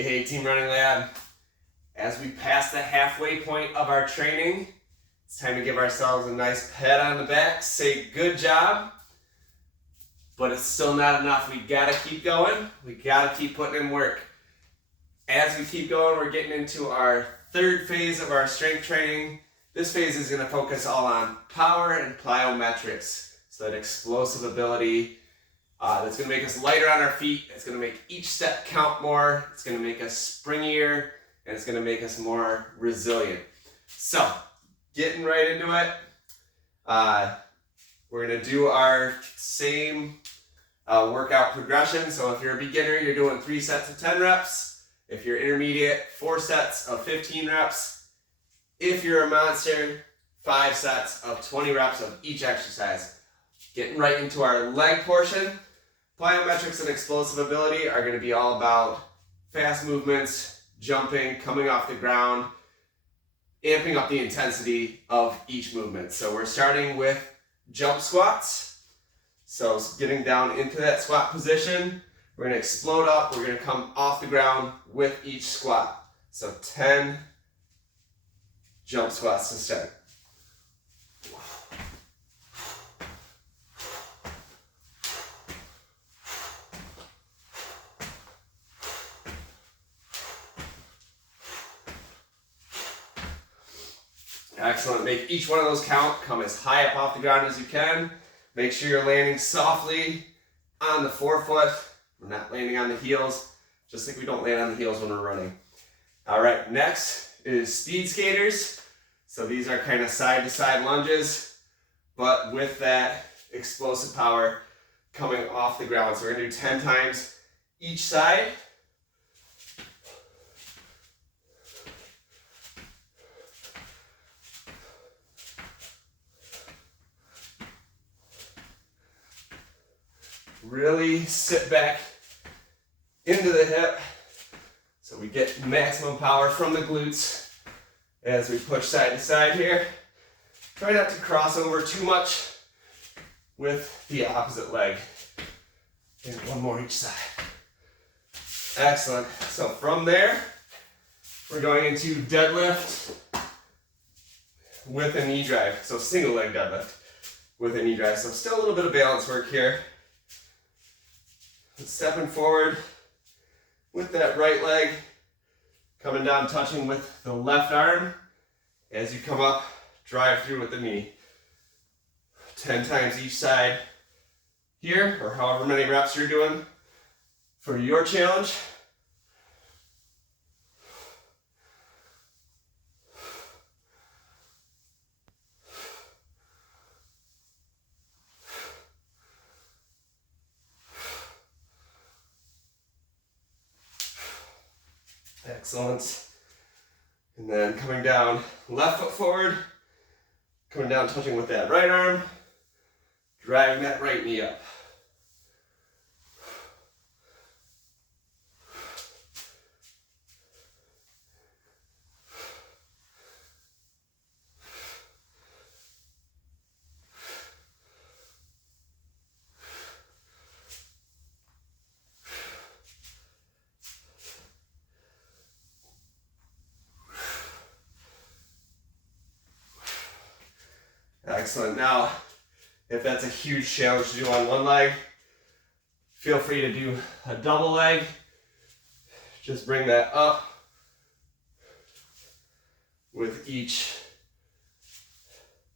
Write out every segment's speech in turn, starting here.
Hey, Team Running Lab. As we pass the halfway point of our training, it's time to give ourselves a nice pat on the back, say good job, but it's still not enough. We gotta keep going. We gotta keep putting in work. As we keep going, we're getting into our third phase of our strength training. This phase is gonna focus all on power and plyometrics. So that explosive ability, that's going to make us lighter on our feet. It's going to make each step count more. It's going to make us springier, and it's going to make us more resilient. So, getting right into it, we're going to do our same workout progression. So if you're a beginner, you're doing 3 sets of 10 reps. If you're intermediate, 4 sets of 15 reps. If you're a monster, 5 sets of 20 reps of each exercise. Getting right into our leg portion. Plyometrics and explosive ability are going to be all about fast movements, jumping, coming off the ground, amping up the intensity of each movement. So we're starting with jump squats. So getting down into that squat position, we're going to explode up, we're going to come off the ground with each squat. So 10 jump squats to start. Excellent. Make each one of those count. Come as high up off the ground as you can. Make sure you're landing softly on the forefoot. We're not landing on the heels, just like we don't land on the heels when we're running. All right, next is speed skaters. So these are kind of side-to-side lunges, but with that explosive power coming off the ground. So we're going to do 10 times each side. Really sit back into the hip so we get maximum power from the glutes as we push side to side here. Try not to cross over too much with the opposite leg. And one more each side. Excellent. So from there, we're going into deadlift with a knee drive. So single leg deadlift with a knee drive. So still a little bit of balance work here. Stepping forward with that right leg, coming down, touching with the left arm. As you come up, drive through with the knee. 10 times each side here, or however many reps you're doing for your challenge. Excellent. And then coming down, left foot forward, coming down, touching with that right arm, driving that right knee up. Excellent. Now, if that's a huge challenge to do on one leg, feel free to do a double leg. Just bring that up with each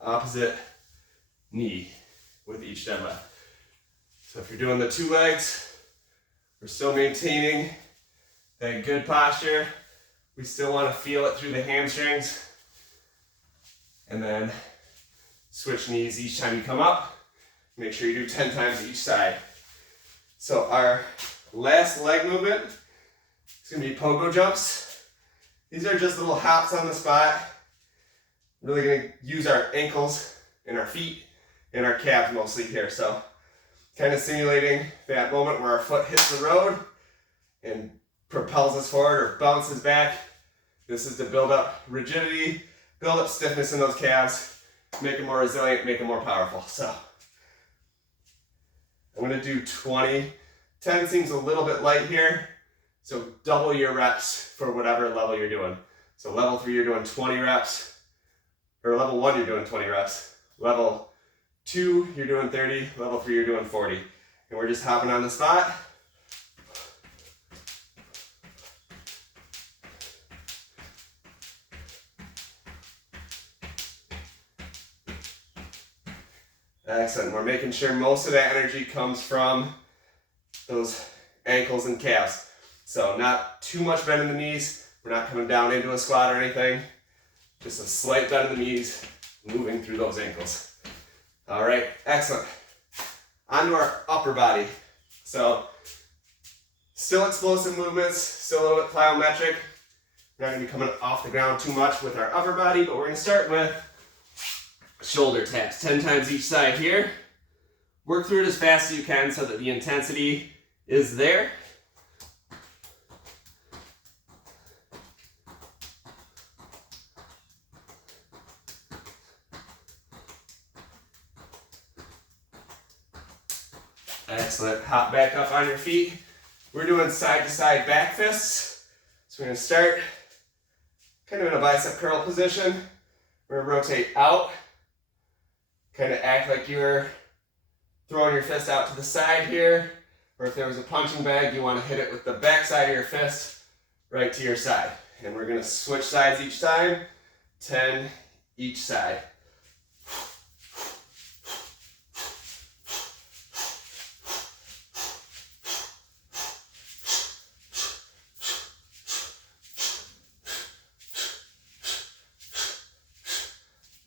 opposite knee with each deadlift. So if you're doing the 2 legs, we're still maintaining that good posture. We still want to feel it through the hamstrings. And then switch knees each time you come up. Make sure you do 10 times each side. So our last leg movement is going to be pogo jumps. These are just little hops on the spot. Really going to use our ankles and our feet and our calves mostly here. So kind of simulating that moment where our foot hits the road and propels us forward or bounces back. This is to build up rigidity, build up stiffness in those calves, make them more resilient, make them more powerful. So I'm going to do 20. 10 seems a little bit light here. So double your reps for whatever level you're doing. So level 3, you're doing 20 reps, or level 1, you're doing 20 reps. Level 2, you're doing 30. Level 3, you're doing 40. And we're just hopping on the spot. Excellent. We're making sure most of that energy comes from those ankles and calves. So not too much bend in the knees. We're not coming down into a squat or anything. Just a slight bend in the knees, moving through those ankles. All right, excellent. On to our upper body. So still explosive movements, still a little bit plyometric. We're not going to be coming off the ground too much with our upper body, but we're going to start with shoulder taps, 10 times each side here. Work through it as fast as you can so that the intensity is there. Excellent. Hop back up on your feet. We're doing side to side back fists. So we're going to start kind of in a bicep curl position. We're going to rotate out. Kind of act like you're throwing your fist out to the side here. Or if there was a punching bag, you want to hit it with the back side of your fist right to your side. And we're going to switch sides each time. 10 each side.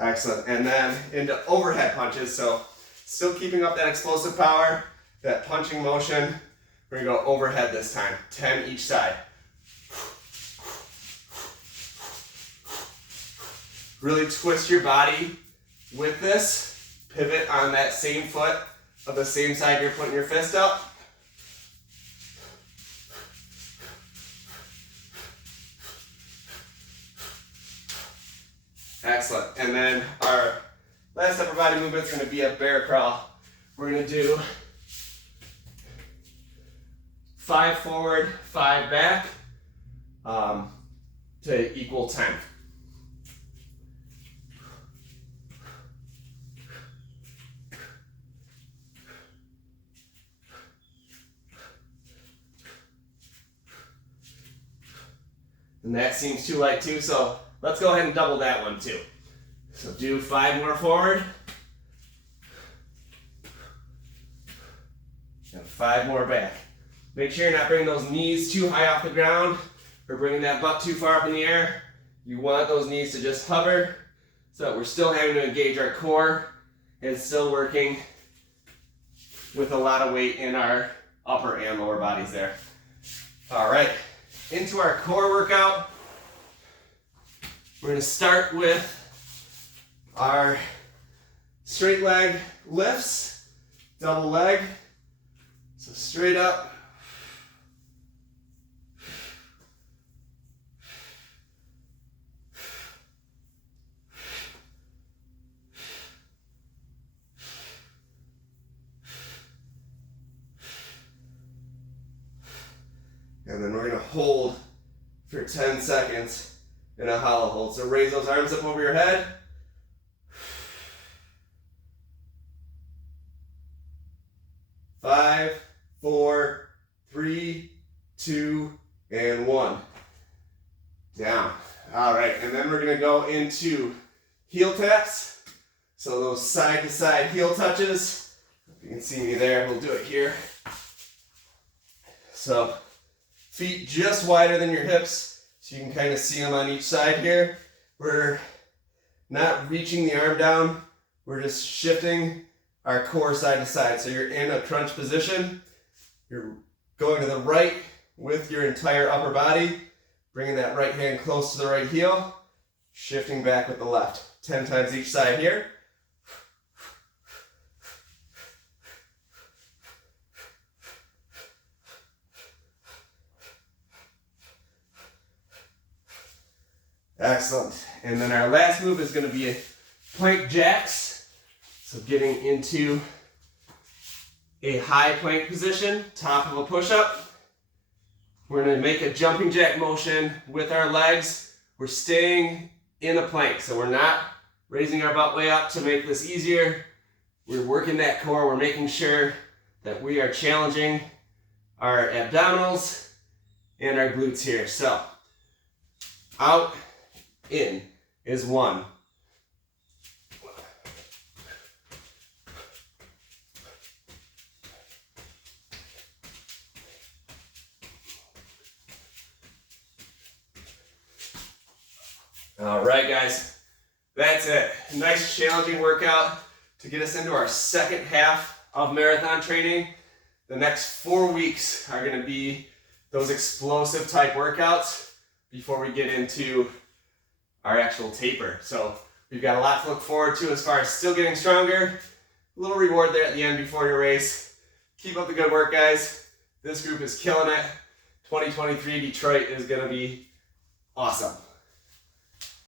Excellent. And then into overhead punches. So still keeping up that explosive power, that punching motion. We're going to go overhead this time. 10 each side. Really twist your body with this. Pivot on that same foot of the same side you're putting your fist up. Excellent. And then our last upper body movement is going to be a bear crawl. We're going to do 5 forward, 5 back to equal 10. And that seems too light too, so let's go ahead and double that one too. So do 5 more forward. And 5 more back. Make sure you're not bringing those knees too high off the ground or bringing that butt too far up in the air. You want those knees to just hover so that we're still having to engage our core and still working with a lot of weight in our upper and lower bodies there. All right, into our core workout. We're going to start with our straight leg lifts, double leg. So straight up. And then we're going to hold for 10 seconds in a hollow hold. So raise those arms up over your head. Five, 4, 3, 2, and 1. Down. All right, and then we're going to go into heel taps. So those side to side heel touches. If you can see me there, we'll do it here. So feet just wider than your hips, so you can kind of see them on each side here. We're not reaching the arm down, we're just shifting our core side to side. So you're in a crunch position, you're going to the right with your entire upper body, bringing that right hand close to the right heel, shifting back with the left. 10 times each side here. Excellent. And then our last move is going to be a plank jacks. So getting into a high plank position, top of a push-up. We're gonna make a jumping jack motion with our legs. We're staying in a plank, so we're not raising our butt way up to make this easier. We're working that core. We're making sure that we are challenging our abdominals and our glutes here. So, out, in is 1. All right, guys, that's it. Nice challenging workout to get us into our second half of marathon training. The next 4 weeks are gonna be those explosive type workouts before we get into our actual taper. So we've got a lot to look forward to as far as still getting stronger. A little reward there at the end before your race. Keep up the good work, guys. This group is killing it. 2023 Detroit is gonna be awesome.